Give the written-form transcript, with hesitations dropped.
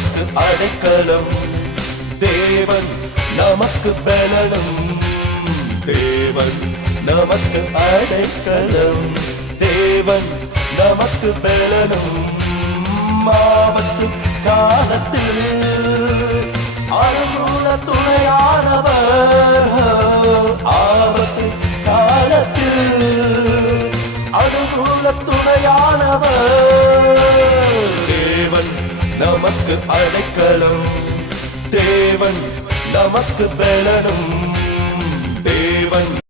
நமக்கு அடைக்கலம் தேவன் நமக்கு பலனும் தேவன் நமக்கு அடைக்கலம் தேவன் நமக்கு பலனும் ஆபத்து காலத்தில் அருளுள்ள துணையானவர் ஆபத்து காலத்தில் அருளுள்ள துணையானவர் தேவன் நமக்கு அடைக்கலம் தேவன் நமக்கு பலனும்